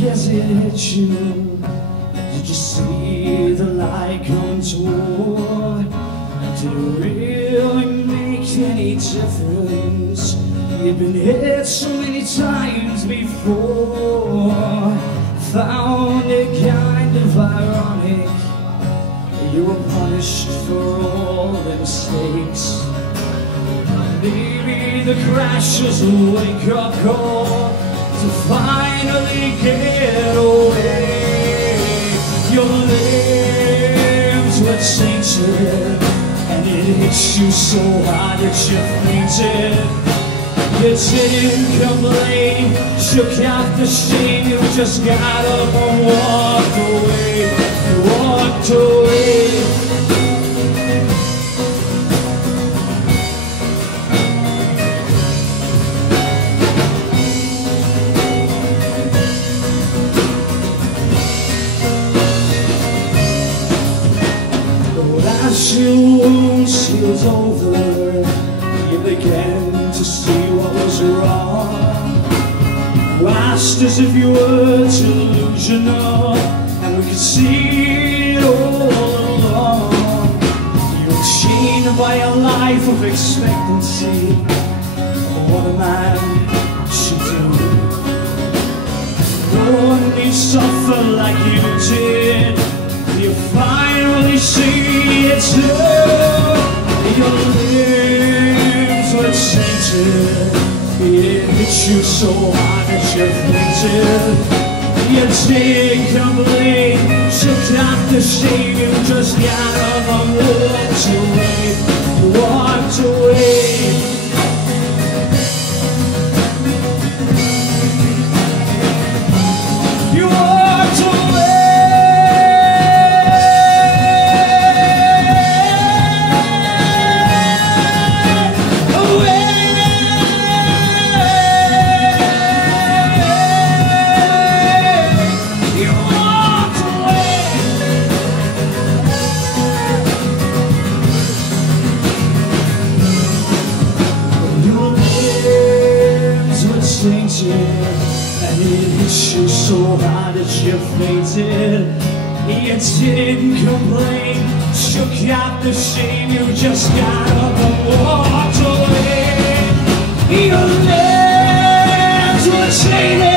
Yes, it hit you. Did you see the light come toward? Did it really make any difference? You've been hit so many times before. Found it kind of ironic. You were punished for all the mistakes. Maybe the crash was a wake-up call to finally get away. Your limbs were tainted, and it hit you so hard that you fainted. You didn't complain, shook out the shame. You just got up and walked away. You walked away. As your wounds healed over, you began to see what was wrong. You asked as if you were delusional, and we could see it all along. You were chained by a life of expectancy, what a man should do. No one needs suffer like you did. You finally see it too. Your limbs were tainted. It hit you so hard that you fainted. You didn't complain, shook out the shame. You just got up and walked away. You walked away. You walked away. And it hit you so hard that you fainted. You didn't complain, shook out the shame. You just got up and walked away. Your legs were chained.